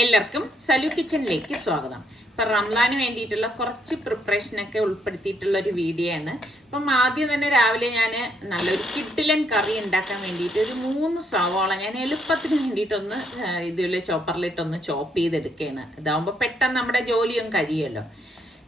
എല്ലാവർക്കും സലു കിച്ചണിലേക്ക് സ്വാഗതം. ഇപ്പം റംലാന് വേണ്ടിയിട്ടുള്ള കുറച്ച് പ്രിപ്പറേഷനൊക്കെ ഉൾപ്പെടുത്തിയിട്ടുള്ള ഒരു വീഡിയോ ആണ്. അപ്പം ആദ്യം തന്നെ രാവിലെ ഞാൻ നല്ലൊരു കിഡിലൻ കറി ഉണ്ടാക്കാൻ വേണ്ടിയിട്ട് ഒരു 3 സവാള ഞാൻ എളുപ്പത്തിന് വേണ്ടിയിട്ടൊന്ന് ഇതുപോലെ ചോപ്പറിലിട്ടൊന്ന് ചോപ്പ് ചെയ്തെടുക്കുകയാണ്. ഇതാവുമ്പോൾ പെട്ടെന്ന് നമ്മുടെ ജോലിയൊന്നും കഴിയുമല്ലോ.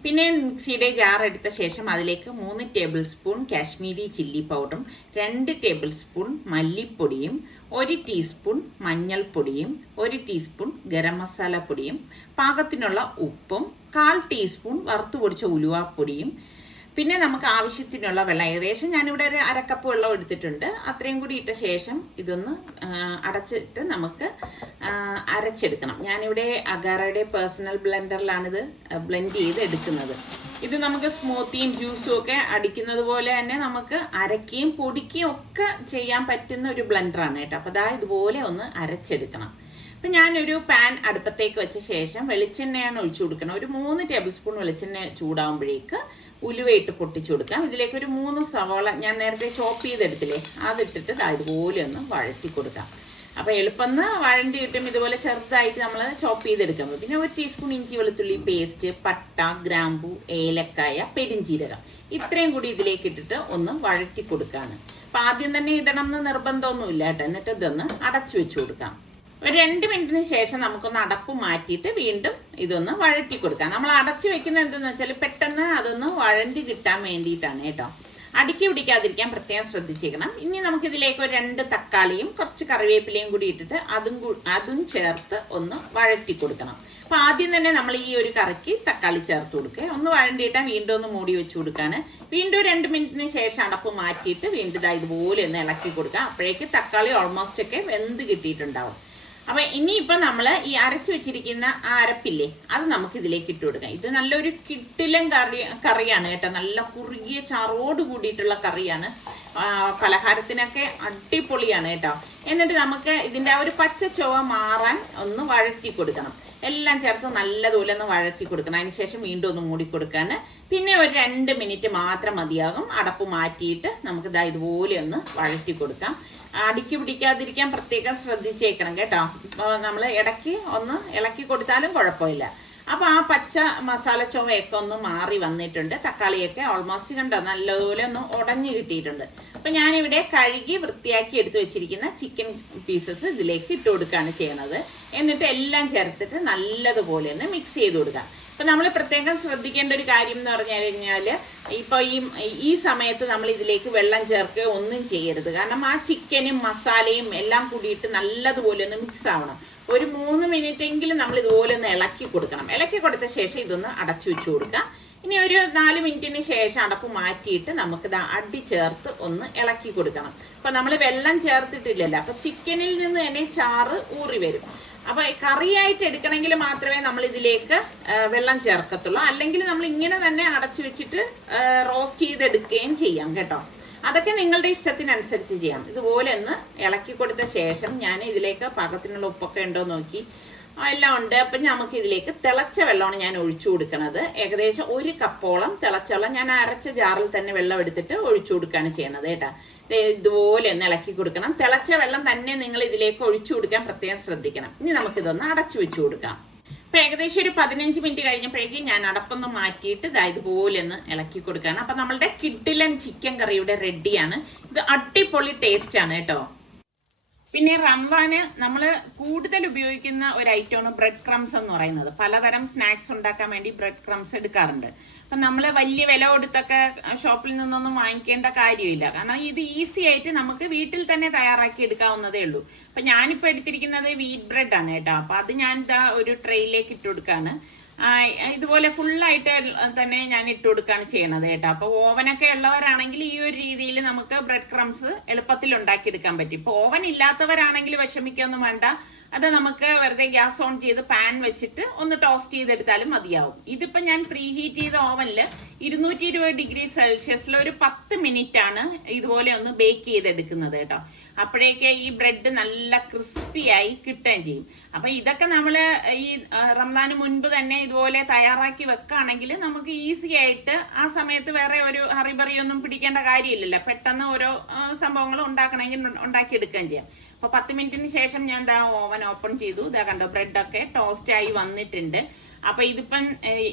പിന്നെ മിക്സിയുടെ ജാർ എടുത്ത ശേഷം അതിലേക്ക് 3 ടേബിൾ സ്പൂൺ കാശ്മീരി ചില്ലി പൗഡറും 2 ടേബിൾ സ്പൂൺ മല്ലിപ്പൊടിയും 1 ടീസ്പൂൺ മഞ്ഞൾപ്പൊടിയും 1 ടീസ്പൂൺ ഗരം മസാല പൊടിയും പാകത്തിനുള്ള ഉപ്പും 1/4 ടീസ്പൂൺ വറുത്ത് പൊടിച്ച ഉലുവാപ്പൊടിയും പിന്നെ നമുക്ക് ആവശ്യത്തിനുള്ള വെള്ളം ഏകദേശം ഞാനിവിടെ ഒരു 1/2 കപ്പ് വെള്ളം എടുത്തിട്ടുണ്ട്. അത്രയും കൂടി ഇട്ട ശേഷം ഇതൊന്ന് അടച്ചിട്ട് നമുക്ക് അരച്ചെടുക്കണം. ഞാനിവിടെ അഗാറയുടെ പേഴ്സണൽ ബ്ലെൻഡറിലാണിത് ബ്ലെൻഡ് ചെയ്ത് എടുക്കുന്നത്. ഇത് നമുക്ക് സ്മൂത്തിയും ജ്യൂസും ഒക്കെ അടിക്കുന്നത് പോലെ തന്നെ നമുക്ക് അരക്കുകയും പൊടിക്കുകയും ഒക്കെ ചെയ്യാൻ പറ്റുന്ന ഒരു ബ്ലെൻഡറാണ് കേട്ടോ. അപ്പോൾ അതാ ഇതുപോലെ ഒന്ന് അരച്ചെടുക്കണം. അപ്പം ഞാനൊരു പാൻ അടുപ്പത്തേക്ക് വെച്ച ശേഷം വെളിച്ചെണ്ണയാണ് ഒഴിച്ചു കൊടുക്കണം. ഒരു 3 ടേബിൾ സ്പൂൺ വെളിച്ചെണ്ണ ചൂടാകുമ്പോഴേക്ക് ഉലുവയിട്ട് പൊട്ടിച്ചു കൊടുക്കാം. ഇതിലേക്ക് ഒരു 3 സവാള ഞാൻ നേരത്തെ ചോപ്പ് ചെയ്തെടുത്തില്ലേ അതിട്ടിട്ട് ഇതുപോലെ ഒന്ന് വഴറ്റി കൊടുക്കാം. അപ്പോൾ എളുപ്പം വഴണ്ടി കിട്ടും. ഇതുപോലെ ചെറുതായിട്ട് നമ്മൾ ചോപ്പ് ചെയ്തെടുക്കാൻ പറ്റും. പിന്നെ 1 ടീസ്പൂൺ ഇഞ്ചി വെളുത്തുള്ളി പേസ്റ്റ്, പട്ട, ഗ്രാമ്പു, ഏലക്കായ, പെരിഞ്ചീരകം ഇത്രയും കൂടി ഇതിലേക്ക് ഇട്ടിട്ട് ഒന്ന് വഴറ്റി കൊടുക്കുകയാണ്. അപ്പം ആദ്യം തന്നെ ഇടണം എന്ന് നിർബന്ധമൊന്നുമില്ല കേട്ടോ. എന്നിട്ട് ഇതൊന്ന് അടച്ചു വെച്ച് കൊടുക്കാം. ഒരു 2 മിനിറ്റിന് ശേഷം നമുക്കൊന്ന് അടപ്പ് മാറ്റിയിട്ട് വീണ്ടും ഇതൊന്ന് വഴറ്റി കൊടുക്കാം. നമ്മൾ അടച്ചു വെക്കുന്നത് എന്തെന്ന് വെച്ചാൽ പെട്ടെന്ന് അതൊന്ന് വഴണ്ടി കിട്ടാൻ വേണ്ടിയിട്ടാണ് കേട്ടോ. അടുക്കി പിടിക്കാതിരിക്കാൻ പ്രത്യേകം ശ്രദ്ധിച്ചേക്കണം. ഇനി നമുക്കിതിലേക്ക് ഒരു 2 തക്കാളിയും കുറച്ച് കറിവേപ്പിലയും കൂടി ഇട്ടിട്ട് അതും ചേർത്ത് ഒന്ന് വഴറ്റി കൊടുക്കണം. അപ്പം ആദ്യം തന്നെ നമ്മൾ ഈ ഒരു കറിക്ക് തക്കാളി ചേർത്ത് കൊടുക്കുക. ഒന്ന് വഴണ്ടിയിട്ടാൽ വീണ്ടും ഒന്ന് മൂടി വെച്ച് കൊടുക്കാണ്. വീണ്ടും 2 മിനിറ്റിന് ശേഷം അടപ്പ് മാറ്റിയിട്ട് വീണ്ടും ഇതുപോലെ ഒന്ന് ഇളക്കി കൊടുക്കുക. അപ്പോഴേക്ക് തക്കാളി ഓൾമോസ്റ്റ് ഒക്കെ വെന്ത് കിട്ടിയിട്ടുണ്ടാവും. അപ്പം ഇനിയിപ്പോൾ നമ്മൾ ഈ അരച്ച് വെച്ചിരിക്കുന്ന ആ അരപ്പില്ലേ അത് നമുക്ക് ഇതിലേക്ക് ഇട്ട് കൊടുക്കാം. ഇത് നല്ലൊരു കിട്ടിലൻ കറിയാണ് കേട്ടോ. നല്ല കുറുകിയ ചാറോട് കൂടിയിട്ടുള്ള കറിയാണ്. പലഹാരത്തിനൊക്കെ അടിപൊളിയാണ് കേട്ടോ. എന്നിട്ട് നമുക്ക് ഇതിൻ്റെ ആ ഒരു പച്ച ചുവ മാറാൻ ഒന്ന് വഴറ്റി കൊടുക്കണം. എല്ലാം ചേർത്ത് നല്ലതുപോലെ ഒന്ന് വഴറ്റി കൊടുക്കണം. അതിനുശേഷം വീണ്ടും ഒന്ന് മൂടി കൊടുക്കാണ്. പിന്നെ ഒരു 2 മിനിറ്റ് മാത്രം മതിയാകും. അടപ്പ് മാറ്റിയിട്ട് നമുക്ക് ഇതുപോലെ ഒന്ന് വഴറ്റി കൊടുക്കാം. അടുക്കി പിടിക്കാതിരിക്കാൻ പ്രത്യേകം ശ്രദ്ധിച്ചേക്കണം കേട്ടോ. ഇപ്പോൾ നമ്മൾ ഇടയ്ക്ക് ഒന്ന് ഇളക്കി കൊടുത്താലും കുഴപ്പമില്ല. അപ്പോൾ ആ പച്ച മസാല ചുവയൊക്കെ ഒന്ന് മാറി വന്നിട്ടുണ്ട്. തക്കാളിയൊക്കെ ഓൾമോസ്റ്റ് കണ്ടോ നല്ലതുപോലെ ഒന്ന് ഉടഞ്ഞു കിട്ടിയിട്ടുണ്ട്. അപ്പം ഞാനിവിടെ കഴുകി വൃത്തിയാക്കി എടുത്ത് വെച്ചിരിക്കുന്ന ചിക്കൻ പീസസ് ഇതിലേക്ക് ഇട്ട് കൊടുക്കുകയാണ് ചെയ്യണത്. എന്നിട്ട് എല്ലാം ചേർത്തിട്ട് നല്ലതുപോലെ ഒന്ന് മിക്സ് ചെയ്ത് കൊടുക്കാം. അപ്പം നമ്മൾ പ്രത്യേകം ശ്രദ്ധിക്കേണ്ട ഒരു കാര്യം എന്ന് പറഞ്ഞു കഴിഞ്ഞാൽ ഇപ്പോൾ ഈ സമയത്ത് നമ്മൾ ഇതിലേക്ക് വെള്ളം ചേർക്കുകയോ ഒന്നും ചെയ്യരുത്. കാരണം ആ ചിക്കനും മസാലയും എല്ലാം കൂടിയിട്ട് നല്ലതുപോലെ ഒന്ന് മിക്സ് ആവണം. ഒരു 3 മിനിറ്റ് എങ്കിലും നമ്മൾ ഇതുപോലെ ഒന്ന് ഇളക്കി കൊടുക്കണം. ഇളക്കി കൊടുത്ത ശേഷം ഇതൊന്ന് അടച്ചു വെച്ച് കൊടുക്കാം. ഇനി ഒരു 4 മിനിറ്റിന് ശേഷം അടപ്പ് മാറ്റിയിട്ട് നമുക്കിത് അടി ചേർത്ത് ഒന്ന് ഇളക്കി കൊടുക്കണം. അപ്പം നമ്മൾ വെള്ളം ചേർത്തിട്ടില്ലല്ലോ. അപ്പം ചിക്കനിൽ നിന്ന് തന്നെ ചാറ് ഊറി വരും. അപ്പോൾ കറിയായിട്ട് എടുക്കണമെങ്കിൽ മാത്രമേ നമ്മൾ ഇതിലേക്ക് വെള്ളം ചേർക്കത്തുള്ളൂ. അല്ലെങ്കിൽ നമ്മൾ ഇങ്ങനെ തന്നെ അടച്ചു വെച്ചിട്ട് റോസ്റ്റ് ചെയ്തെടുക്കുകയും ചെയ്യാം കേട്ടോ. അതൊക്കെ നിങ്ങളുടെ ഇഷ്ടത്തിനനുസരിച്ച് ചെയ്യാം. ഇതുപോലെ ഒന്ന് ഇളക്കി കൊടുത്ത ശേഷം ഞാൻ ഇതിലേക്ക് പാകത്തിനുള്ള ഉപ്പൊക്കെ ഉണ്ടോ നോക്കി എല്ലാം ഉണ്ട്. അപ്പം നമുക്ക് ഇതിലേക്ക് തിളച്ച വെള്ളമാണ് ഞാൻ ഒഴിച്ചു കൊടുക്കുന്നത്. ഏകദേശം 1 കപ്പോളം തിളച്ച വെള്ളം ഞാൻ അരച്ച ജാറിൽ തന്നെ വെള്ളം എടുത്തിട്ട് ഒഴിച്ചു കൊടുക്കുകയാണ് ചെയ്യണത് കേട്ടോ. ഇതുപോലെ ഒന്ന് ഇളക്കി കൊടുക്കണം. തിളച്ച വെള്ളം തന്നെ നിങ്ങൾ ഇതിലേക്ക് ഒഴിച്ചു കൊടുക്കാൻ പ്രത്യേകം ശ്രദ്ധിക്കണം. ഇനി നമുക്കിതൊന്ന് അടച്ചു വെച്ചു കൊടുക്കാം. അപ്പം ഏകദേശം ഒരു 15 മിനിറ്റ് കഴിഞ്ഞപ്പോഴേക്കും ഞാൻ അടപ്പൊന്ന് മാറ്റിയിട്ട് ഇതുപോലെ ഒന്ന് ഇളക്കി കൊടുക്കുകയാണ്. അപ്പം നമ്മളുടെ കിഡിലൻ ചിക്കൻ കറി ഇവിടെ റെഡിയാണ്. ഇത് അടിപൊളി ടേസ്റ്റാണ് കേട്ടോ. പിന്നെ റംലാന് നമ്മൾ കൂടുതൽ ഉപയോഗിക്കുന്ന ഒരു ഐറ്റമാണ് ബ്രെഡ് ക്രംസ് എന്ന് പറയുന്നത്. പലതരം സ്നാക്സ് ഉണ്ടാക്കാൻ വേണ്ടി ബ്രെഡ് ക്രംസ് എടുക്കാറുണ്ട്. അപ്പം നമ്മൾ വലിയ വില കൊടുത്തൊക്കെ ഷോപ്പിൽ നിന്നൊന്നും വാങ്ങിക്കേണ്ട കാര്യമില്ല. കാരണം ഇത് ഈസി ആയിട്ട് നമുക്ക് വീട്ടിൽ തന്നെ തയ്യാറാക്കി എടുക്കാവുന്നതേ ഉള്ളൂ. അപ്പം ഞാനിപ്പോൾ എടുത്തിരിക്കുന്നത് വീറ്റ് ബ്രെഡ് ആണ് കേട്ടോ. അപ്പം അത് ഞാൻ ഒരു ട്രെയിലേക്ക് ഇട്ട് കൊടുക്കുകയാണ്. ഇതുപോലെ ഫുള്ളായിട്ട് തന്നെ ഞാൻ ഇട്ട് കൊടുക്കുകയാണ് ചെയ്യണത് കേട്ടോ. അപ്പോൾ ഓവനൊക്കെ ഉള്ളവരാണെങ്കിൽ ഈ ഒരു രീതിയിൽ നമുക്ക് ബ്രെഡ് ക്രംസ് എളുപ്പത്തിൽ ഉണ്ടാക്കിയെടുക്കാൻ പറ്റും. ഇപ്പോൾ ഓവൻ ഇല്ലാത്തവരാണെങ്കിൽ വിഷമിക്കൊന്നും വേണ്ട. അത് നമുക്ക് വെറുതെ ഗ്യാസ് ഓൺ ചെയ്ത് പാൻ വെച്ചിട്ട് ഒന്ന് ടോസ്റ്റ് ചെയ്തെടുത്താലും മതിയാവും. ഇതിപ്പോൾ ഞാൻ പ്രീ ഹീറ്റ് ചെയ്ത ഓവനിൽ 220 ഡിഗ്രി സെൽഷ്യസിൽ ഒരു 10 മിനിറ്റ് ആണ് ഇതുപോലെ ഒന്ന് ബേക്ക് ചെയ്തെടുക്കുന്നത് കേട്ടോ. അപ്പോഴേക്ക് ഈ ബ്രെഡ് നല്ല ക്രിസ്പിയായി കിട്ടുകയും ചെയ്യും. അപ്പൊ ഇതൊക്കെ നമ്മള് ഈ റംസാന് മുൻപ് തന്നെ ഇതുപോലെ തയ്യാറാക്കി വെക്കുകയാണെങ്കിൽ നമുക്ക് ഈസി ആയിട്ട് ആ സമയത്ത് വേറെ ഒരു ഹറിബറി ഒന്നും പിടിക്കേണ്ട കാര്യമില്ലല്ലോ. പെട്ടെന്ന് ഓരോ സംഭവങ്ങൾ ഉണ്ടാക്കണമെങ്കിൽ ഉണ്ടാക്കിയെടുക്കുകയും ചെയ്യാം. അപ്പൊ 10 മിനിറ്റിന് ശേഷം ഞാൻ ഓവൻ ഓപ്പൺ ചെയ്തു. ഇതാ കണ്ടോ, ബ്രെഡൊക്കെ ടോസ്റ്റ് ആയി വന്നിട്ടുണ്ട്. അപ്പൊ ഇതിപ്പം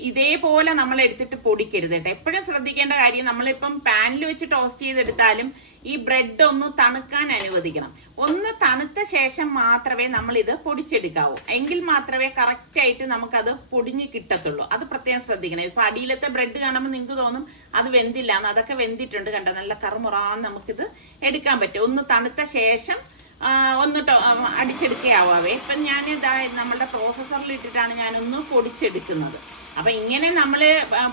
ഇതേപോലെ നമ്മൾ എടുത്തിട്ട് പൊടിക്കരുത് കേട്ടോ. എപ്പോഴും ശ്രദ്ധിക്കേണ്ട കാര്യം, നമ്മളിപ്പം പാനിൽ വെച്ച് ടോസ്റ്റ് ചെയ്തെടുത്താലും ഈ ബ്രെഡ് ഒന്ന് തണുക്കാൻ അനുവദിക്കണം. ഒന്ന് തണുത്ത ശേഷം മാത്രമേ നമ്മൾ ഇത് പൊടിച്ചെടുക്കാവൂ. എങ്കിൽ മാത്രമേ കറക്റ്റ് ആയിട്ട് നമുക്കത് പൊടിഞ്ഞ് കിട്ടത്തുള്ളൂ. അത് പ്രത്യേകം ശ്രദ്ധിക്കണം. ഇപ്പൊ അടിയിലത്തെ ബ്രെഡ് കാണുമ്പോൾ നിങ്ങൾക്ക് തോന്നും അത് വെന്തില്ല എന്ന്. അതൊക്കെ വെന്തിട്ടുണ്ട്. കണ്ടോ, നല്ല കറുമുറാന്ന് നമുക്കിത് എടുക്കാൻ പറ്റും. ഒന്ന് തണുത്ത ശേഷം ഒന്ന് അടിച്ചെടുക്കുകയാവേ. ഇപ്പം ഞാൻ നമ്മളുടെ പ്രോസസ്സറിൽ ഇട്ടിട്ടാണ് ഞാനൊന്ന് പൊടിച്ചെടുക്കുന്നത്. അപ്പൊ ഇങ്ങനെ നമ്മൾ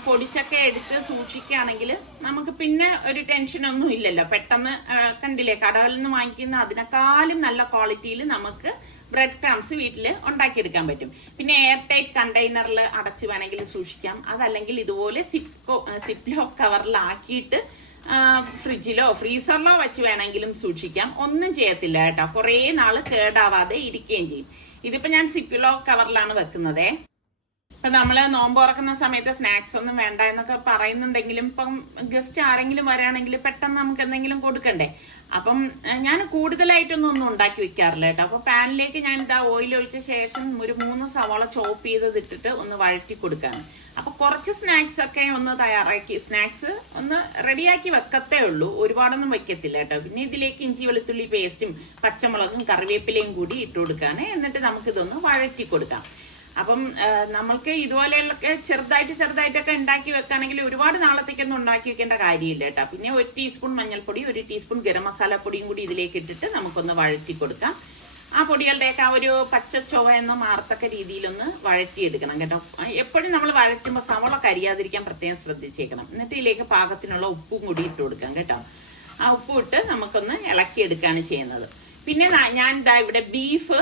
പൊടിച്ചൊക്കെ എടുത്ത് സൂക്ഷിക്കുകയാണെങ്കിൽ നമുക്ക് പിന്നെ ഒരു ടെൻഷനൊന്നും ഇല്ലല്ലോ. പെട്ടെന്ന് കണ്ടില്ലേ, കടകളിൽ നിന്ന് വാങ്ങിക്കുന്ന അതിനേക്കാളും നല്ല ക്വാളിറ്റിയിൽ നമുക്ക് ബ്രെഡ് ക്രംസ് വീട്ടിൽ ഉണ്ടാക്കിയെടുക്കാൻ പറ്റും. പിന്നെ എയർ ടൈറ്റ് കണ്ടെയ്നറിൽ അടച്ച് വേണമെങ്കിൽ സൂക്ഷിക്കാം. അതല്ലെങ്കിൽ ഇതുപോലെ സിപ്ലോ കവറിലാക്കിയിട്ട് ഫ്രിഡ്ജിലോ ഫ്രീസറിലോ വെച്ച് വേണമെങ്കിലും സൂക്ഷിക്കാം. ഒന്നും ചെയ്യത്തില്ല കേട്ടോ. കുറെ നാള് കേടാവാതെ ഇരിക്കുകയും ചെയ്യും. ഇതിപ്പോ ഞാൻ സിപ്പിലോ കവറിലാണ് വെക്കുന്നതേ. ഇപ്പൊ നമ്മള് നോമ്പ് തുറക്കുന്ന സമയത്ത് സ്നാക്സ് ഒന്നും വേണ്ട എന്നൊക്കെ പറയുന്നുണ്ടെങ്കിലും ഇപ്പം ഗസ്റ്റ് ആരെങ്കിലും വരാണെങ്കിൽ പെട്ടെന്ന് നമുക്ക് എന്തെങ്കിലും കൊടുക്കണ്ടേ. അപ്പം ഞാൻ കൂടുതലായിട്ടൊന്നും ഉണ്ടാക്കി വെക്കാറില്ല കേട്ടോ. അപ്പൊ പാനിലേക്ക് ഞാൻ ഓയിൽ ഒഴിച്ച ശേഷം ഒരു 3 സവാള ചോപ്പ് ചെയ്തിട്ടിട്ട് ഒന്ന് വഴറ്റി കൊടുക്കാണ്. അപ്പൊ കുറച്ച് സ്നാക്സ് ഒക്കെ ഒന്ന് തയ്യാറാക്കി, സ്നാക്സ് ഒന്ന് റെഡിയാക്കി വെക്കത്തേ ഉള്ളൂ, ഒരുപാടൊന്നും വെക്കത്തില്ല കേട്ടോ. പിന്നെ ഇതിലേക്ക് ഇഞ്ചി വെളുത്തുള്ളി പേസ്റ്റും പച്ചമുളകും കറിവേപ്പിലയും കൂടി ഇട്ട് കൊടുക്കാണ്. എന്നിട്ട് നമുക്കിതൊന്ന് വഴറ്റി കൊടുക്കാം. അപ്പം നമ്മൾക്ക് ഇതുപോലെയൊക്കെ ചെറുതായിട്ടൊക്കെ ഉണ്ടാക്കി വെക്കുകയാണെങ്കിൽ ഒരുപാട് നാളത്തേക്കൊന്നും ഉണ്ടാക്കി വെക്കേണ്ട കാര്യമില്ല കേട്ടോ. പിന്നെ 1 ടീസ്പൂൺ മഞ്ഞൾപ്പൊടി, 1 ടീസ്പൂൺ ഗരം മസാല പൊടിയും കൂടി ഇതിലേക്ക് ഇട്ടിട്ട് നമുക്കൊന്ന് വഴറ്റി കൊടുക്കാം. ആ പൊടികളുടെയൊക്കെ ആ ഒരു പച്ച ചൊവ എന്ന് മാറത്തക്ക രീതിയിലൊന്ന് വഴറ്റിയെടുക്കണം കേട്ടോ. എപ്പോഴും നമ്മൾ വഴറ്റുമ്പോൾ സവള കരിയാതിരിക്കാൻ പ്രത്യേകം ശ്രദ്ധിച്ചേക്കണം. എന്നിട്ട് ഇതിലേക്ക് പാകത്തിനുള്ള ഉപ്പും കൂടി ഇട്ട് കൊടുക്കാം കേട്ടോ. ആ ഉപ്പ് ഇട്ട് നമുക്കൊന്ന് ഇളക്കിയെടുക്കുകയാണ് ചെയ്യുന്നത്. പിന്നെ ഞാൻ ഇവിടെ ബീഫ്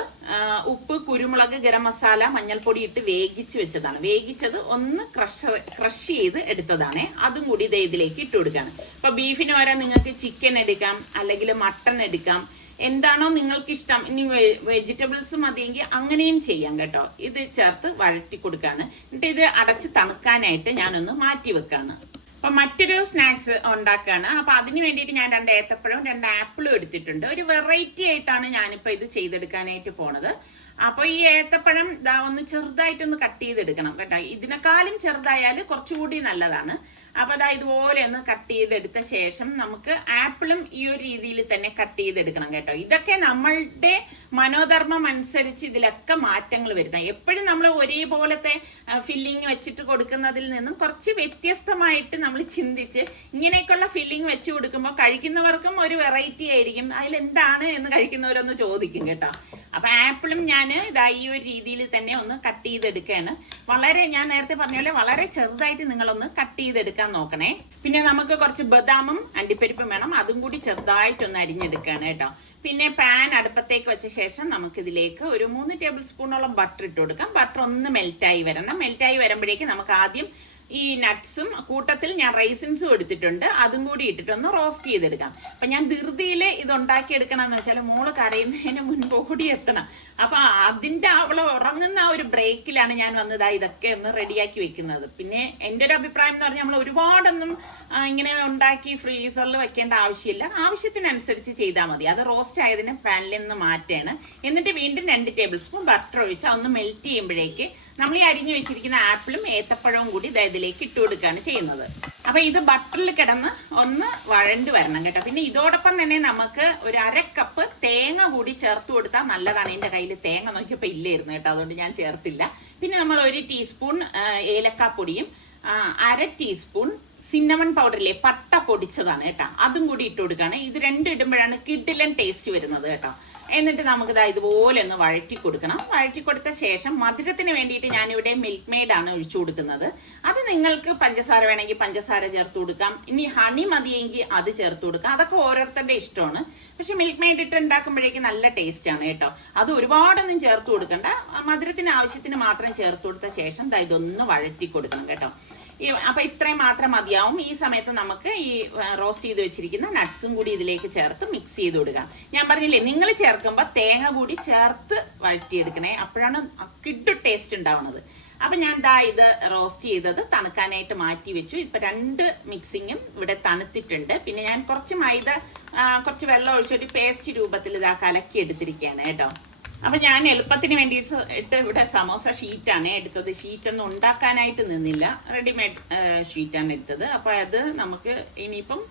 ഉപ്പ്, കുരുമുളക്, ഗരം മസാല, മഞ്ഞൾപ്പൊടി ഇട്ട് വേവിച്ച് വെച്ചതാണ്. വേവിച്ചത് ഒന്ന് ക്രഷ് ചെയ്ത് എടുത്തതാണ്. അതും കൂടി ഇതിലേക്ക് ഇട്ട് കൊടുക്കുകയാണ്. ഇപ്പൊ ബീഫിന് വരെ നിങ്ങൾക്ക് ചിക്കൻ എടുക്കാം, അല്ലെങ്കിൽ മട്ടൺ എടുക്കാം, എന്താണോ നിങ്ങൾക്ക് ഇഷ്ടം. ഇനി വെജിറ്റബിൾസ് മതിയെങ്കിൽ അങ്ങനെയും ചെയ്യാം കേട്ടോ. ഇത് ചേർത്ത് വഴറ്റി കൊടുക്കാണ്. എന്നിട്ട് ഇത് അടച്ച് തണുക്കാനായിട്ട് ഞാനൊന്ന് മാറ്റി വെക്കാണ്. അപ്പൊ മറ്റൊരു സ്നാക്സ് ഉണ്ടാക്കുകയാണ്. അപ്പൊ അതിന് വേണ്ടിയിട്ട് ഞാൻ 2 ഏത്തപ്പഴവും 2 ആപ്പിളും എടുത്തിട്ടുണ്ട്. ഒരു വെറൈറ്റി ആയിട്ടാണ് ഞാനിപ്പോ ഇത് ചെയ്തെടുക്കാനായിട്ട് പോണത്. അപ്പൊ ഈ ഏത്തപ്പഴം ഒന്ന് ചെറുതായിട്ടൊന്ന് കട്ട് ചെയ്തെടുക്കണം കേട്ടോ. ഇതിനേക്കാളും ചെറുതായാൽ കുറച്ചുകൂടി നല്ലതാണ്. അപ്പൊ ഇതുപോലെ ഒന്ന് കട്ട് ചെയ്തെടുത്ത ശേഷം നമുക്ക് ആപ്പിളും ഈ ഒരു രീതിയിൽ തന്നെ കട്ട് ചെയ്തെടുക്കണം കേട്ടോ. ഇതൊക്കെ നമ്മളുടെ മനോധർമ്മം അനുസരിച്ച് ഇതിലൊക്കെ മാറ്റങ്ങൾ വരുത്താം. എപ്പോഴും നമ്മൾ ഒരേപോലത്തെ ഫില്ലിങ് വെച്ചിട്ട് കൊടുക്കുന്നതിൽ നിന്നും കുറച്ച് വ്യത്യസ്തമായിട്ട് നമ്മൾ ചിന്തിച്ച് ഇങ്ങനെയൊക്കെയുള്ള ഫില്ലിങ് വെച്ച് കൊടുക്കുമ്പോൾ കഴിക്കുന്നവർക്കും ഒരു വെറൈറ്റി ആയിരിക്കും. അതിലെന്താണ് എന്ന് കഴിക്കുന്നവരൊന്ന് ചോദിക്കും കേട്ടോ. അപ്പൊ ആപ്പിളും ഞാൻ ഈ ഒരു രീതിയിൽ തന്നെ ഒന്ന് കട്ട് ചെയ്തെടുക്കുകയാണ്. ഞാൻ നേരത്തെ പറഞ്ഞ പോലെ വളരെ ചെറുതായിട്ട് നിങ്ങളൊന്ന് കട്ട് ചെയ്തെടുക്കാൻ നോക്കണേ. പിന്നെ നമുക്ക് കുറച്ച് ബദാമും അണ്ടിപ്പരിപ്പും വേണം. അതും കൂടി ചെറുതായിട്ടൊന്ന് അരിഞ്ഞെടുക്കുകയാണ് കേട്ടോ. പിന്നെ പാൻ അടുപ്പത്തേക്ക് വെച്ച ശേഷം നമുക്ക് ഇതിലേക്ക് ഒരു 3 ടേബിൾ സ്പൂണോളം ബട്ടർ ഇട്ട് കൊടുക്കാം. ബട്ടർ ഒന്ന് മെൽറ്റായി വരണം. മെൽറ്റായി വരുമ്പോഴേക്ക് നമുക്ക് ആദ്യം ഈ നട്ട്സും കൂട്ടത്തിൽ ഞാൻ റൈസിൻസും എടുത്തിട്ടുണ്ട്, അതും കൂടി ഇട്ടിട്ടൊന്ന് റോസ്റ്റ് ചെയ്തെടുക്കാം. അപ്പൊ ഞാൻ ധൃതിയിൽ ഇത് ഉണ്ടാക്കിയെടുക്കണം എന്ന് വെച്ചാൽ മോള് കരയുന്നതിന് മുൻപ് ഓടി എത്തണം. അപ്പൊ അതിന്റെ അവള് ഉറങ്ങുന്ന ആ ഒരു ബ്രേക്കിലാണ് ഞാൻ വന്നത് ഇതൊക്കെ ഒന്ന് റെഡിയാക്കി വെക്കുന്നത്. പിന്നെ എന്റെ ഒരു അഭിപ്രായം എന്ന് പറഞ്ഞാൽ നമ്മൾ ഒരുപാടൊന്നും ഇങ്ങനെ ഉണ്ടാക്കി ഫ്രീസറിൽ വെക്കേണ്ട ആവശ്യമില്ല. ആവശ്യത്തിനനുസരിച്ച് ചെയ്താൽ മതി. അത് റോസ്റ്റ് ആയതിന് പാനിൽ നിന്ന് മാറ്റാണ്. എന്നിട്ട് വീണ്ടും 2 ടേബിൾ സ്പൂൺ ബട്ടർ ഒഴിച്ച് ഒന്ന് മെൽറ്റ് ചെയ്യുമ്പോഴേക്ക് നമ്മൾ ഈ അരിഞ്ഞു വെച്ചിരിക്കുന്ന ആപ്പിളും ഏത്തപ്പഴവും കൂടി ഇതിലേക്ക് ഇട്ട് കൊടുക്കുകയാണ് ചെയ്യുന്നത്. അപ്പൊ ഇത് ബട്ടറിൽ കിടന്ന് ഒന്ന് വഴണ്ട് വരണം കേട്ടോ. പിന്നെ ഇതോടൊപ്പം തന്നെ നമുക്ക് ഒരു 1/2 കപ്പ് തേങ്ങ കൂടി ചേർത്ത് കൊടുത്താൽ നല്ലതാണ്. എന്റെ കയ്യിൽ തേങ്ങ നോക്കിയപ്പോ ഇല്ലായിരുന്നു കേട്ടോ, അതുകൊണ്ട് ഞാൻ ചേർത്തില്ല. പിന്നെ നമ്മൾ 1 ടീസ്പൂൺ ഏലക്കാപ്പൊടിയും 1/2 ടീസ്പൂൺ സിന്നമൺ പൗഡറിലെ പട്ട പൊടിച്ചതാണ് കേട്ടോ, അതും കൂടി ഇട്ട് കൊടുക്കുകയാണ്. ഇത് രണ്ടും ഇടുമ്പോഴാണ് കിഡിലൻ ടേസ്റ്റ് വരുന്നത് കേട്ടോ. എന്നിട്ട് നമുക്ക് ഇതുപോലെ ഒന്ന് വഴറ്റി കൊടുക്കണം. വഴറ്റി കൊടുത്ത ശേഷം മധുരത്തിന് വേണ്ടിയിട്ട് ഞാനിവിടെ മിൽക്ക് മെയ്ഡ് ആണ് ഒഴിച്ചു കൊടുക്കുന്നത്. അത് നിങ്ങൾക്ക് പഞ്ചസാര വേണമെങ്കിൽ പഞ്ചസാര ചേർത്ത് കൊടുക്കാം. ഇനി ഹണി മതിയെങ്കിൽ അത് ചേർത്ത് കൊടുക്കാം. അതൊക്കെ ഓരോരുത്തരുടെ ഇഷ്ടമാണ്. പക്ഷെ മിൽക്ക് മെയ്ഡ് ഇട്ട് ഉണ്ടാക്കുമ്പോഴേക്കും നല്ല ടേസ്റ്റ് ആണ് കേട്ടോ. അത് ഒരുപാടൊന്നും ചേർത്ത് കൊടുക്കണ്ട. മധുരത്തിന് ആവശ്യത്തിന് മാത്രം ചേർത്ത് കൊടുത്ത ശേഷം ഇതൊന്ന് വഴറ്റി കൊടുക്കണം കേട്ടോ. അപ്പൊ ഇത്രയും മാത്രം മതിയാവും. ഈ സമയത്ത് നമുക്ക് ഈ റോസ്റ്റ് ചെയ്ത് വെച്ചിരിക്കുന്ന നട്ട്സും കൂടി ഇതിലേക്ക് ചേർത്ത് മിക്സ് ചെയ്ത് കൊടുക്കാം. ഞാൻ പറഞ്ഞില്ലേ, നിങ്ങൾ ചേർക്കുമ്പോൾ തേങ്ങ കൂടി ചേർത്ത് വഴറ്റിയെടുക്കണേ, അപ്പോഴാണ് കിഡു ടേസ്റ്റ് ഉണ്ടാവുന്നത്. അപ്പൊ ഞാൻ ഇത് റോസ്റ്റ് ചെയ്തത് തണുക്കാനായിട്ട് മാറ്റി വെച്ചു. ഇപ്പൊ 2 മിക്സിങ്ങും ഇവിടെ തണുത്തിട്ടുണ്ട്. പിന്നെ ഞാൻ കുറച്ച് മൈദ കുറച്ച് വെള്ളം ഒഴിച്ചൊരു പേസ്റ്റ് രൂപത്തിൽ കലക്കി എടുത്തിരിക്കുകയാണ് കേട്ടോ. അപ്പൊ ഞാൻ എളുപ്പത്തിന് വേണ്ടിയിട്ട് ഇവിടെ സമോസ ഷീറ്റാണ് എടുത്തത്. ഷീറ്റൊന്നും ഉണ്ടാക്കാനായിട്ട് നിന്നില്ല, റെഡിമെയ്ഡ് ഷീറ്റാണ് എടുത്തത്. അപ്പൊ അത് നമുക്ക് ഇനിയിപ്പം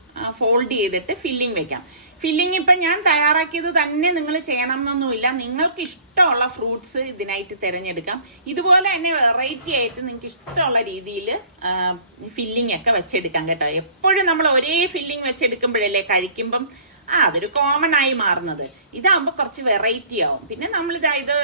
ഫോൾഡ് ചെയ്തിട്ട് ഫില്ലിംഗ് വെക്കാം. ഫില്ലിംഗ് ഇപ്പം ഞാൻ തയ്യാറാക്കിയത് തന്നെ നിങ്ങൾ ചെയ്യണം എന്നൊന്നുമില്ല. നിങ്ങൾക്ക് ഇഷ്ടമുള്ള ഫ്രൂട്ട്സ് ഇതിനായിട്ട് തിരഞ്ഞെടുക്കാം. ഇതുപോലെ തന്നെ വെറൈറ്റി ആയിട്ട് നിങ്ങൾക്ക് ഇഷ്ടമുള്ള രീതിയിൽ ഫില്ലിംഗ് ഒക്കെ വെച്ചെടുക്കാം കേട്ടോ. എപ്പോഴും നമ്മൾ ഒരേ ഫില്ലിംഗ് വെച്ചെടുക്കുമ്പോഴല്ലേ കഴിക്കുമ്പം അതൊരു കോമൺ ആയി മാറുന്നത്. ഇതാകുമ്പോൾ കുറച്ച് വെറൈറ്റി ആവും. പിന്നെ നമ്മൾ ഇത്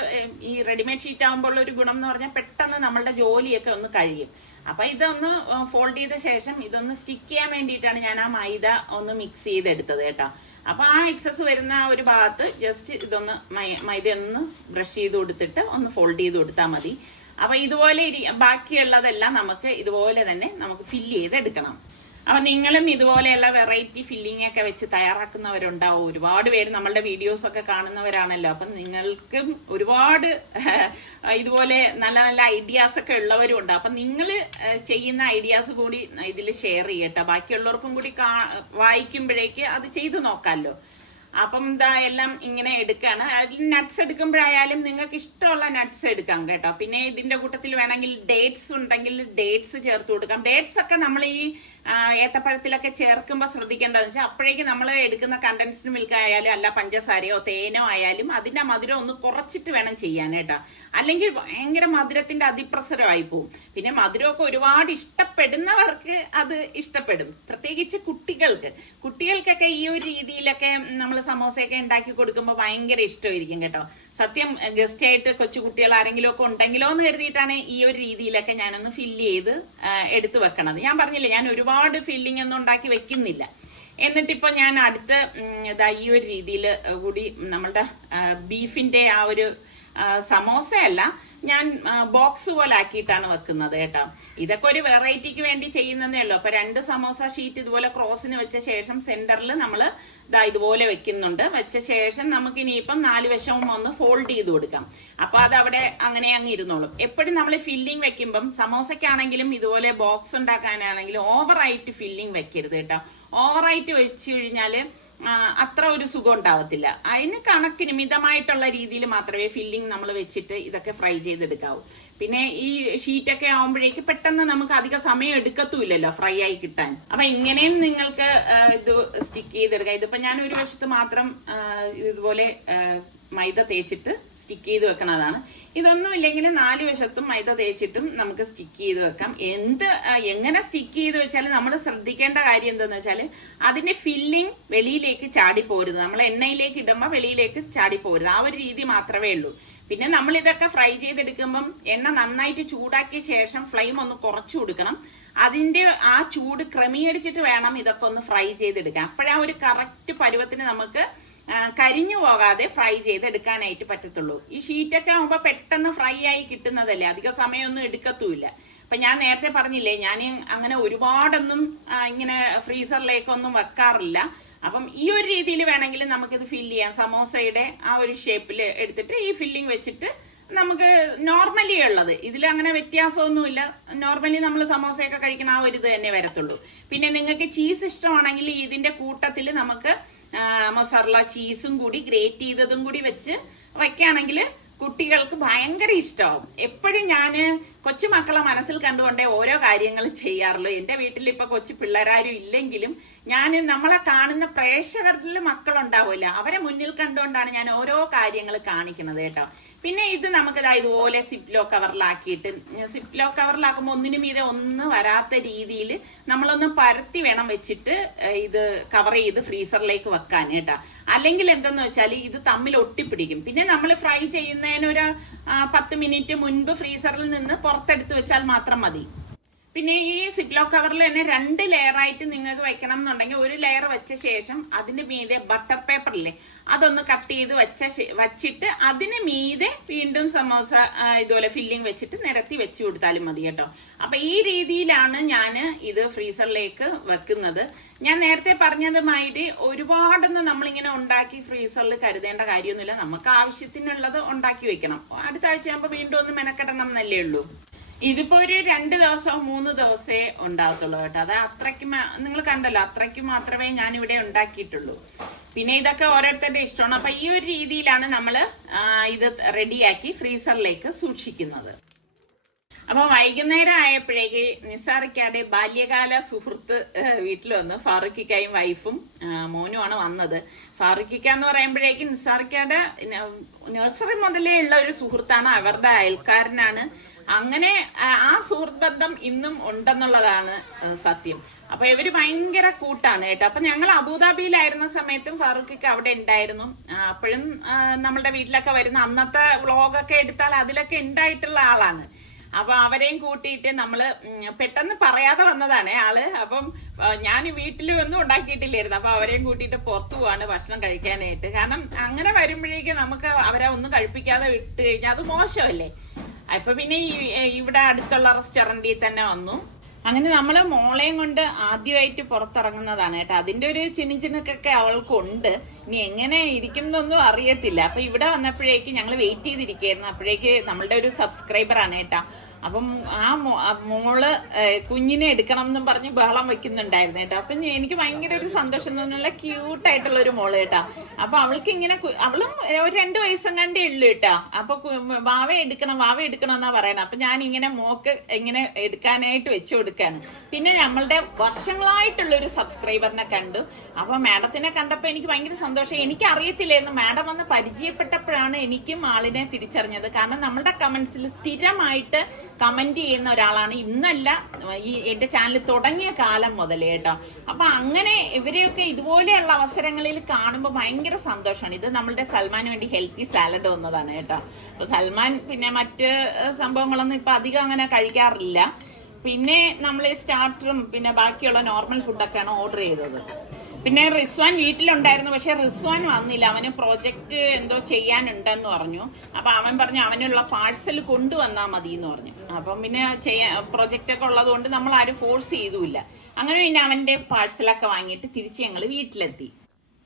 ഈ റെഡിമെയ്ഡ് ഷീറ്റ് ആകുമ്പോൾ ഒരു ഗുണം എന്ന് പറഞ്ഞാൽ പെട്ടെന്ന് നമ്മളുടെ ജോലിയൊക്കെ ഒന്ന് കഴിയും. അപ്പൊ ഇതൊന്ന് ഫോൾഡ് ചെയ്ത ശേഷം ഇതൊന്ന് സ്റ്റിക്ക് ചെയ്യാൻ വേണ്ടിയിട്ടാണ് ഞാൻ ആ മൈദ ഒന്ന് മിക്സ് ചെയ്തെടുത്തത് കേട്ടോ. അപ്പൊ ആ എക്സസ് വരുന്ന ഒരു ഭാഗത്ത് ജസ്റ്റ് ഇതൊന്ന് മൈദ ഒന്ന് ബ്രഷ് ചെയ്ത് കൊടുത്തിട്ട് ഒന്ന് ഫോൾഡ് ചെയ്ത് കൊടുത്താൽ മതി. അപ്പൊ ഇതുപോലെ ബാക്കിയുള്ളതെല്ലാം നമുക്ക് ഇതുപോലെ തന്നെ നമുക്ക് ഫില്ല് ചെയ്തെടുക്കണം. അപ്പൊ നിങ്ങളും ഇതുപോലെയുള്ള വെറൈറ്റി ഫില്ലിംഗ് ഒക്കെ വെച്ച് തയ്യാറാക്കുന്നവരുണ്ടാവും. ഒരുപാട് പേര് നമ്മളുടെ വീഡിയോസ് ഒക്കെ കാണുന്നവരാണല്ലോ. അപ്പൊ നിങ്ങൾക്കും ഒരുപാട് ഇതുപോലെ നല്ല നല്ല ഐഡിയാസ് ഒക്കെ ഉള്ളവരും ഉണ്ട്. അപ്പൊ നിങ്ങൾ ചെയ്യുന്ന ഐഡിയാസ് കൂടി ഇതിൽ ഷെയർ ചെയ്യട്ടെ, ബാക്കിയുള്ളവർക്കും കൂടി വായിക്കുമ്പോഴേക്ക് അത് ചെയ്തു നോക്കാമല്ലോ. അപ്പം എല്ലാം ഇങ്ങനെ എടുക്കാണ്. അതിൽ നട്ട്സ് എടുക്കുമ്പോഴായാലും നിങ്ങൾക്ക് ഇഷ്ടമുള്ള നട്ട്സ് എടുക്കാം കേട്ടോ. പിന്നെ ഇതിന്റെ കൂട്ടത്തിൽ വേണമെങ്കിൽ ഡേറ്റ്സ് ഉണ്ടെങ്കിൽ ഡേറ്റ്സ് ചേർത്ത് കൊടുക്കാം. ഡേറ്റ്സ് ഒക്കെ നമ്മൾ ഈ ഏത്തപ്പഴത്തിലൊക്കെ ചേർക്കുമ്പോൾ ശ്രദ്ധിക്കേണ്ടതെന്ന് വെച്ചാൽ അപ്പോഴേക്കും നമ്മൾ എടുക്കുന്ന കണ്ടൻസ്ഡ് മിൽക്ക് ആയാലും അല്ല പഞ്ചസാരയോ തേനോ ആയാലും അതിന്റെ മധുരം ഒന്ന് കുറച്ചിട്ട് വേണം ചെയ്യാൻ കേട്ടോ. അല്ലെങ്കിൽ ഭയങ്കര മധുരത്തിന്റെ അതിപ്രസരമായി പോവും. പിന്നെ മധുരമൊക്കെ ഒരുപാട് ഇഷ്ടപ്പെടുന്നവർക്ക് അത് ഇഷ്ടപ്പെടും, പ്രത്യേകിച്ച് കുട്ടികൾക്കൊക്കെ ഈ ഒരു രീതിയിലൊക്കെ നമ്മൾ സമോസയൊക്കെ ഉണ്ടാക്കി കൊടുക്കുമ്പോൾ ഭയങ്കര ഇഷ്ടമായിരിക്കും കേട്ടോ. സത്യം ഗസ്റ്റ് ആയിട്ട് കൊച്ചു കുട്ടികൾ ആരെങ്കിലും ഒക്കെ ഉണ്ടെങ്കിലോ എന്ന് കരുതിയിട്ടാണ് ഈ ഒരു രീതിയിലൊക്കെ ഞാനൊന്ന് ഫില്ല് ചെയ്ത് എടുത്തു വെക്കണത്. ഞാൻ പറഞ്ഞില്ലേ, ഞാൻ ഒരുപാട് ഫില്ലിംഗ് ഒന്നും ഉണ്ടാക്കി വെക്കുന്നില്ല. എന്നിട്ടിപ്പോ ഞാൻ അടുത്ത് ഈ ഒരു രീതിയിൽ കൂടി നമ്മളുടെ ബീഫിന്റെ ആ ഒരു സമോസയല്ല, ഞാൻ ബോക്സ് പോലെ ആക്കിയിട്ടാണ് വെക്കുന്നത് കേട്ടോ. ഇതൊക്കെ ഒരു വെറൈറ്റിക്ക് വേണ്ടി ചെയ്യുന്നതേ ഉള്ളൂ. അപ്പൊ 2 സമോസ ഷീറ്റ് ഇതുപോലെ ക്രോസിന് വെച്ച ശേഷം സെന്ററിൽ നമ്മൾ ഇതുപോലെ വെക്കുന്നുണ്ട്. വെച്ച ശേഷം നമുക്ക് ഇനിയിപ്പം 4 വശവും ഒന്ന് ഫോൾഡ് ചെയ്ത് കൊടുക്കാം. അപ്പൊ അതവിടെ അങ്ങനെ അങ്ങ് ഇരുന്നോളും. എപ്പോഴും നമ്മൾ ഫില്ലിംഗ് വെക്കുമ്പം സമോസയ്ക്കാണെങ്കിലും ഇതുപോലെ ബോക്സ് ഉണ്ടാക്കാനാണെങ്കിലും ഓവറായിട്ട് ഫില്ലിംഗ് വെക്കരുത് കേട്ടോ. ഓവറായിട്ട് വെച്ച് കഴിഞ്ഞാല് അത്ര ഒരു സുഖം ഉണ്ടാവത്തില്ല. അതിന് കണക്കിന് മിതമായിട്ടുള്ള രീതിയിൽ മാത്രമേ ഫില്ലിംഗ് നമ്മൾ വെച്ചിട്ട് ഇതൊക്കെ ഫ്രൈ ചെയ്തെടുക്കാവൂ. പിന്നെ ഈ ഷീറ്റൊക്കെ ആവുമ്പോഴേക്ക് പെട്ടെന്ന് നമുക്ക് അധിക സമയം എടുക്കത്തുമില്ലല്ലോ ഫ്രൈ ആയി കിട്ടാൻ. അപ്പൊ ഇങ്ങനെയും നിങ്ങൾക്ക് ഇത് സ്റ്റിക്ക് ചെയ്തെടുക്കാം. ഇതിപ്പോ ഞാൻ ഒരു വശത്ത് മാത്രം ഇതുപോലെ മൈദ തേച്ചിട്ട് സ്റ്റിക്ക് ചെയ്ത് വെക്കണതാണ്. ഇതൊന്നും ഇല്ലെങ്കിൽ 4 വശത്തും മൈദ തേച്ചിട്ടും നമുക്ക് സ്റ്റിക്ക് ചെയ്ത് വെക്കാം. എങ്ങനെ സ്റ്റിക്ക് ചെയ്ത് വെച്ചാൽ നമ്മൾ ശ്രദ്ധിക്കേണ്ട കാര്യം എന്താന്ന് വെച്ചാൽ അതിന്റെ ഫില്ലിംഗ് വെളിയിലേക്ക് ചാടിപ്പോരുത്. നമ്മൾ എണ്ണയിലേക്ക് ഇടുമ്പോൾ വെളിയിലേക്ക് ചാടിപ്പോരുത്. ആ ഒരു രീതി മാത്രമേ ഉള്ളൂ. പിന്നെ നമ്മൾ ഇതൊക്കെ ഫ്രൈ ചെയ്തെടുക്കുമ്പം എണ്ണ നന്നായിട്ട് ചൂടാക്കിയ ശേഷം ഫ്ലെയിം ഒന്ന് കുറച്ചു കൊടുക്കണം. അതിന്റെ ആ ചൂട് ക്രമീകരിച്ചിട്ട് വേണം ഇതൊക്കെ ഒന്ന് ഫ്രൈ ചെയ്തെടുക്കാൻ. അപ്പോഴാ ഒരു കറക്റ്റ് പരുവത്തിന് നമുക്ക് കരിഞ്ഞു പോകാതെ ഫ്രൈ ചെയ്തെടുക്കാനായിട്ട് പറ്റത്തുള്ളൂ. ഈ ഷീറ്റൊക്കെ ആകുമ്പോൾ പെട്ടെന്ന് ഫ്രൈ ആയി കിട്ടുന്നതല്ലേ, അധിക സമയമൊന്നും എടുക്കത്തുമില്ല. അപ്പൊ ഞാൻ നേരത്തെ പറഞ്ഞില്ലേ, ഞാൻ അങ്ങനെ ഒരുപാടൊന്നും ഇങ്ങനെ ഫ്രീസറിലേക്കൊന്നും വെക്കാറില്ല. അപ്പം ഈ ഒരു രീതിയിൽ വേണമെങ്കിൽ നമുക്കിത് ഫില്ല് ചെയ്യാം. സമോസയുടെ ആ ഒരു ഷേപ്പിൽ എടുത്തിട്ട് ഈ ഫില്ലിംഗ് വെച്ചിട്ട് നമുക്ക് നോർമലി ഉള്ളത് ഇതിൽ അങ്ങനെ വ്യത്യാസമൊന്നുമില്ല. നോർമലി നമ്മൾ സമോസയൊക്കെ കഴിക്കുന്ന ആ ഒരു ഇത് തന്നെ വരത്തുള്ളൂ. പിന്നെ നിങ്ങൾക്ക് ചീസ് ഇഷ്ടമാണെങ്കിൽ ഇതിന്റെ കൂട്ടത്തിൽ നമുക്ക് മൊസറല്ല ചീസും കൂടി ഗ്രേറ്റ് ചെയ്തതും കൂടി വെച്ച് വയ്ക്കുകയാണെങ്കിൽ കുട്ടികൾക്ക് ഭയങ്കര ഇഷ്ടമാവും. എപ്പോഴും ഞാൻ കൊച്ചുമക്കളെ മനസ്സിൽ കണ്ടുകൊണ്ടേ ഓരോ കാര്യങ്ങൾ ചെയ്യാറുള്ളൂ. എൻ്റെ വീട്ടിൽ ഇപ്പൊ കൊച്ചു പിള്ളേരാരും ഇല്ലെങ്കിലും ഞാൻ നമ്മളെ കാണുന്ന പ്രേക്ഷകരിൽ മക്കളുണ്ടാവില്ല, അവരെ മുന്നിൽ കണ്ടുകൊണ്ടാണ് ഞാൻ ഓരോ കാര്യങ്ങൾ കാണിക്കുന്നത് കേട്ടോ. പിന്നെ ഇത് നമുക്ക് ഇതുപോലെ സിപ്ലോ കവറിലാക്കിയിട്ട്, സിപ്ലോ കവറിലാക്കുമ്പോൾ ഒന്നിനു മീതെ ഒന്ന് വരാത്ത രീതിയിൽ നമ്മളൊന്ന് പരത്തി വേണം വെച്ചിട്ട് ഇത് കവർ ചെയ്ത് ഫ്രീസറിലേക്ക് വെക്കാൻ കേട്ടോ. അല്ലെങ്കിൽ എന്തെന്ന് വെച്ചാൽ ഇത് തമ്മിൽ ഒട്ടിപ്പിടിക്കും. പിന്നെ നമ്മൾ ഫ്രൈ ചെയ്യുന്നതിന് ഒരു 10 മിനിറ്റ് മുൻപ് ഫ്രീസറിൽ നിന്ന് പുറത്തെടുത്ത് വെച്ചാൽ മാത്രം മതി. പിന്നെ ഈ സിപ്ലോ കവറിൽ തന്നെ 2 ലെയറായിട്ട് നിങ്ങൾക്ക് വെക്കണം എന്നുണ്ടെങ്കിൽ 1 ലെയർ വെച്ച ശേഷം അതിന്റെ മീതെ ബട്ടർ പേപ്പറില്ലേ അതൊന്ന് കട്ട് ചെയ്ത് വച്ചിട്ട് അതിന് മീതെ വീണ്ടും സമോസ ഇതുപോലെ ഫില്ലിംഗ് വെച്ചിട്ട് നിരത്തി വെച്ച് കൊടുത്താലും മതി കേട്ടോ. അപ്പൊ ഈ രീതിയിലാണ് ഞാൻ ഇത് ഫ്രീസറിലേക്ക് വെക്കുന്നത്. ഞാൻ നേരത്തെ പറഞ്ഞതുമാതിരി ഒരുപാടൊന്നും നമ്മളിങ്ങനെ ഉണ്ടാക്കി ഫ്രീസറിൽ കരുതേണ്ട കാര്യമൊന്നുമില്ല. നമുക്ക് ആവശ്യത്തിനുള്ളത് ഉണ്ടാക്കി വെക്കണം. അടുത്ത ആഴ്ചയാകുമ്പോൾ വീണ്ടും ഒന്ന് മെനക്കെടണം എന്നല്ലേ ഉള്ളൂ. ഇതിപ്പോ ഒരു 2 ദിവസമോ 3 ദിവസമേ ഉണ്ടാകത്തുള്ളൂ കേട്ടോ. അത് അത്രയ്ക്ക് നിങ്ങൾ കണ്ടല്ലോ, അത്രയ്ക്ക് മാത്രമേ ഞാൻ ഇവിടെ ഉണ്ടാക്കിയിട്ടുള്ളൂ. പിന്നെ ഇതൊക്കെ ഓരോരുത്തരുടെ ഇഷ്ടമാണ്. അപ്പൊ ഈ ഒരു രീതിയിലാണ് നമ്മൾ ഇത് റെഡിയാക്കി ഫ്രീസറിലേക്ക് സൂക്ഷിക്കുന്നത്. അപ്പൊ വൈകുന്നേരം ആയപ്പോഴേക്ക് നിസാറിക്കാടെ ബാല്യകാല സുഹൃത്ത് വീട്ടിൽ വന്ന് ഫാറൂഖിക്കായും വൈഫും മോനുമാണ് വന്നത്. ഫാറൂഖിക്ക എന്ന് പറയുമ്പോഴേക്ക് നിസാറിക്കാടെ നഴ്സറി മുതലേ ഉള്ള ഒരു സുഹൃത്താണ്, അവരുടെ അയൽക്കാരനാണ്. അങ്ങനെ ആ സുഹൃത്ത് ബന്ധം ഇന്നും ഉണ്ടെന്നുള്ളതാണ് സത്യം. അപ്പൊ ഇവര് ഭയങ്കര കൂട്ടാണ് കേട്ടോ. അപ്പൊ ഞങ്ങൾ അബുദാബിയിലായിരുന്ന സമയത്തും ഫാറൂഖിക്ക് അവിടെ ഉണ്ടായിരുന്നു. അപ്പോഴും നമ്മളുടെ വീട്ടിലൊക്കെ വരുന്ന അന്നത്തെ വ്ളോഗൊക്കെ എടുത്താൽ അതിലൊക്കെ ഉണ്ടായിട്ടുള്ള ആളാണ്. അപ്പൊ അവരെയും കൂട്ടിയിട്ട് നമ്മള് പെട്ടെന്ന് പറയാതെ വന്നതാണ് ആള്. അപ്പം ഞാൻ വീട്ടിലും ഒന്നും ഉണ്ടാക്കിയിട്ടില്ലായിരുന്നു. അപ്പൊ അവരെയും കൂട്ടിയിട്ട് പുറത്തു പോവാണ് ഭക്ഷണം കഴിക്കാനായിട്ട്. കാരണം അങ്ങനെ വരുമ്പോഴേക്കും നമുക്ക് അവരെ ഒന്നും കഴിപ്പിക്കാതെ വിട്ട് കഴിഞ്ഞാൽ അത് മോശമല്ലേ. അപ്പൊ പിന്നെ ഇവിടെ അടുത്തുള്ള റെസ്റ്റോറന്റിൽ തന്നെ വന്നു. അങ്ങനെ നമ്മള് മോളെയും കൊണ്ട് ആദ്യമായിട്ട് പുറത്തിറങ്ങുന്നതാണ് കേട്ടോ. അതിന്റെ ഒരു ചിനുചിനുക്കൊക്കെ അവൾക്കുണ്ട്. ഇനി എങ്ങനെ ഇരിക്കുന്നൊന്നും അറിയത്തില്ല. അപ്പൊ ഇവിടെ വന്നപ്പോഴേക്ക് ഞങ്ങൾ വെയിറ്റ് ചെയ്തിരിക്കുകയായിരുന്നു. അപ്പോഴേക്ക് നമ്മളുടെ ഒരു സബ്സ്ക്രൈബറാണ് കേട്ടോ. അപ്പം ആ മോള് കുഞ്ഞിനെ എടുക്കണം എന്നും പറഞ്ഞ് ബഹളം വെക്കുന്നുണ്ടായിരുന്നു കേട്ടോ. അപ്പൊ എനിക്ക് ഭയങ്കര ഒരു സന്തോഷം, നല്ല ക്യൂട്ടായിട്ടുള്ള ഒരു മോള് കേട്ടോ. അപ്പൊ അവൾക്ക് ഇങ്ങനെ അവളും ഒരു 2 വയസ്സും കണ്ടേ ഉള്ളു കേട്ടോ. അപ്പൊ വാവ എടുക്കണം എന്നാ പറയണം. അപ്പൊ ഞാൻ ഇങ്ങനെ മോക്ക് ഇങ്ങനെ എടുക്കാനായിട്ട് വെച്ചു കൊടുക്കാണ്. പിന്നെ നമ്മളുടെ വർഷങ്ങളായിട്ടുള്ള ഒരു സബ്സ്ക്രൈബറിനെ കണ്ടു. അപ്പൊ മാഡത്തിനെ കണ്ടപ്പോ എനിക്ക് ഭയങ്കര സന്തോഷം. എനിക്ക് അറിയത്തില്ലായിരുന്നു. മാഡം വന്ന് പരിചയപ്പെട്ടപ്പോഴാണ് എനിക്കും ആളിനെ തിരിച്ചറിഞ്ഞത്. കാരണം നമ്മളുടെ കമന്റ്സിൽ സ്ഥിരമായിട്ട് കമന്റ് ചെയ്യുന്ന ഒരാളാണ്. ഇന്നല്ല, ഈ എന്റെ ചാനൽ തുടങ്ങിയ കാലം മുതലേ കേട്ടോ. അപ്പൊ അങ്ങനെ ഇവരെയൊക്കെ ഇതുപോലെയുള്ള അവസരങ്ങളിൽ കാണുമ്പോൾ ഭയങ്കര സന്തോഷമാണ്. ഇത് നമ്മളുടെ സൽമാന് വേണ്ടി ഹെൽത്തി സാലഡ് വന്നതാണ് കേട്ടോ. അപ്പൊ സൽമാൻ പിന്നെ മറ്റ് സംഭവങ്ങളൊന്നും ഇപ്പൊ അധികം അങ്ങനെ കഴിക്കാറില്ല. പിന്നെ നമ്മൾ സ്റ്റാർട്ടറും പിന്നെ ബാക്കിയുള്ള നോർമൽ ഫുഡൊക്കെയാണ് ഓർഡർ ചെയ്തത്. പിന്നെ റിസ്വാൻ വീട്ടിലുണ്ടായിരുന്നു. പക്ഷെ റിസ്വാൻ വന്നില്ല. അവന് പ്രോജക്റ്റ് എന്തോ ചെയ്യാനുണ്ടെന്ന് പറഞ്ഞു. അപ്പൊ അവൻ പറഞ്ഞു അവനുള്ള പാഴ്സൽ കൊണ്ടുവന്നാൽ മതി എന്ന് പറഞ്ഞു. അപ്പം പിന്നെ പ്രോജക്റ്റ് ഒക്കെ ഉള്ളത് കൊണ്ട് നമ്മൾ ആരും ഫോഴ്സ് ചെയ്തുമില്ല. അങ്ങനെ പിന്നെ അവന്റെ പാഴ്സലൊക്കെ വാങ്ങിയിട്ട് തിരിച്ച് ഞങ്ങൾ വീട്ടിലെത്തി.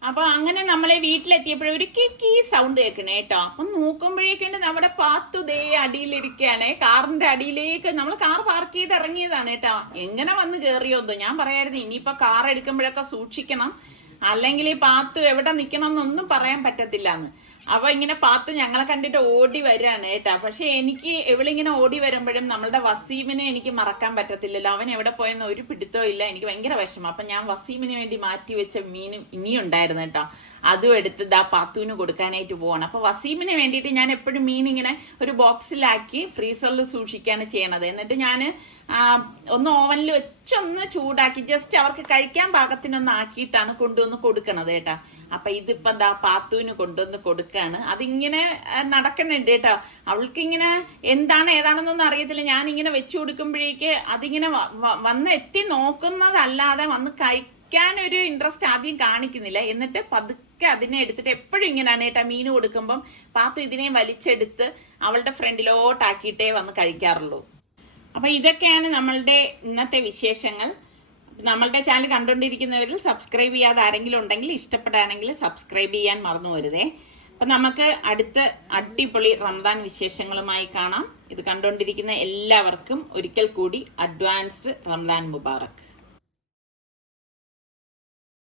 അപ്പൊ അങ്ങനെ നമ്മളെ വീട്ടിലെത്തിയപ്പോഴും ഒരു കിക്കി സൗണ്ട് കേൾക്കണേ കേട്ടോ. അപ്പൊ നോക്കുമ്പോഴേക്കുണ്ട് നമ്മുടെ പാത്തു ദേ അടിയിലിരിക്കുകയാണ്. കാറിന്റെ അടിയിലേക്ക് നമ്മൾ കാർ പാർക്ക് ചെയ്ത് ഇറങ്ങിയതാണ് കേട്ടോ. എങ്ങനെ വന്ന് കയറിയോന്തോ. ഞാൻ പറയായിരുന്നു ഇനിയിപ്പൊ കാർ എടുക്കുമ്പോഴൊക്കെ സൂക്ഷിക്കണം, അല്ലെങ്കിൽ ഈ പാത്തു എവിടെ നിക്കണം എന്നൊന്നും പറയാൻ പറ്റത്തില്ല എന്ന്. അപ്പൊ ഇങ്ങനെ പാത്തു ഞങ്ങളെ കണ്ടിട്ട് ഓടി വരികയാണ് കേട്ടാ. പക്ഷെ എനിക്ക് ഇവളിങ്ങനെ ഓടി വരുമ്പോഴും നമ്മളുടെ വസീമിനെ എനിക്ക് മറക്കാൻ പറ്റത്തില്ലല്ലോ. അവൻ എവിടെ പോയെന്ന് ഒരു പിടുത്തവും ഇല്ല. എനിക്ക് ഭയങ്കര വിഷമം. അപ്പൊ ഞാൻ വസീമിന് വേണ്ടി മാറ്റി വെച്ച മീനും ഇനിയും ഉണ്ടായിരുന്നു കേട്ടോ. അതും എടുത്ത് പാത്തുവിന് കൊടുക്കാനായിട്ട് പോവാണ്. അപ്പൊ വസീമിന് വേണ്ടിയിട്ട് ഞാൻ എപ്പോഴും മീൻ ഇങ്ങനെ ഒരു ബോക്സിലാക്കി ഫ്രീസറിൽ സൂക്ഷിക്കുകയാണ് ചെയ്യണത്. എന്നിട്ട് ഞാൻ ഒന്ന് ഓവനിൽ വെച്ചൊന്ന് ചൂടാക്കി ജസ്റ്റ് അവർക്ക് കഴിക്കാൻ പാകത്തിനൊന്ന് ആക്കിയിട്ടാണ് കൊണ്ടുവന്ന് കൊടുക്കണത് കേട്ടാ. അപ്പൊ ഇതിപ്പോ പാത്തുവിന് കൊണ്ടുവന്ന് കൊടുക്കാണ്. അതിങ്ങനെ നടക്കണുണ്ട് കേട്ടോ. അവൾക്ക് ഇങ്ങനെ എന്താണ് ഏതാണെന്നൊന്നും അറിയത്തില്ല. ഞാൻ ഇങ്ങനെ വെച്ചു കൊടുക്കുമ്പോഴേക്ക് അതിങ്ങനെ വന്ന് എത്തി നോക്കുന്നതല്ലാതെ വന്ന് കഴിക്കാനൊരു ഇൻട്രസ്റ്റ് ആദ്യം കാണിക്കുന്നില്ല. എന്നിട്ട് പതുക്കെ അതിനെ എടുത്തിട്ട് എപ്പോഴും ഇങ്ങനെയാണ് കേട്ടാ. മീൻ കൊടുക്കുമ്പം പാത്തു ഇതിനെ വലിച്ചെടുത്ത് അവളുടെ ഫ്രണ്ടിലോട്ടാക്കിയിട്ടേ വന്ന് കഴിക്കാറുള്ളൂ. അപ്പൊ ഇതൊക്കെയാണ് നമ്മളുടെ ഇന്നത്തെ വിശേഷങ്ങൾ. നമ്മളുടെ ചാനൽ കണ്ടുകൊണ്ടിരിക്കുന്നവരിൽ സബ്സ്ക്രൈബ് ചെയ്യാതെ ആരെങ്കിലും ഉണ്ടെങ്കിൽ ഇഷ്ടപ്പെടുകയാണെങ്കിൽ സബ്സ്ക്രൈബ് ചെയ്യാൻ മറന്നു വരുതേ. അപ്പൊ നമുക്ക് അടുത്ത അടിപൊളി റംദാൻ വിശേഷങ്ങളുമായി കാണാം. ഇത് കണ്ടുകൊണ്ടിരിക്കുന്ന എല്ലാവർക്കും ഒരിക്കൽ കൂടി അഡ്വാൻസ്ഡ് റംദാൻ മുബാറക്.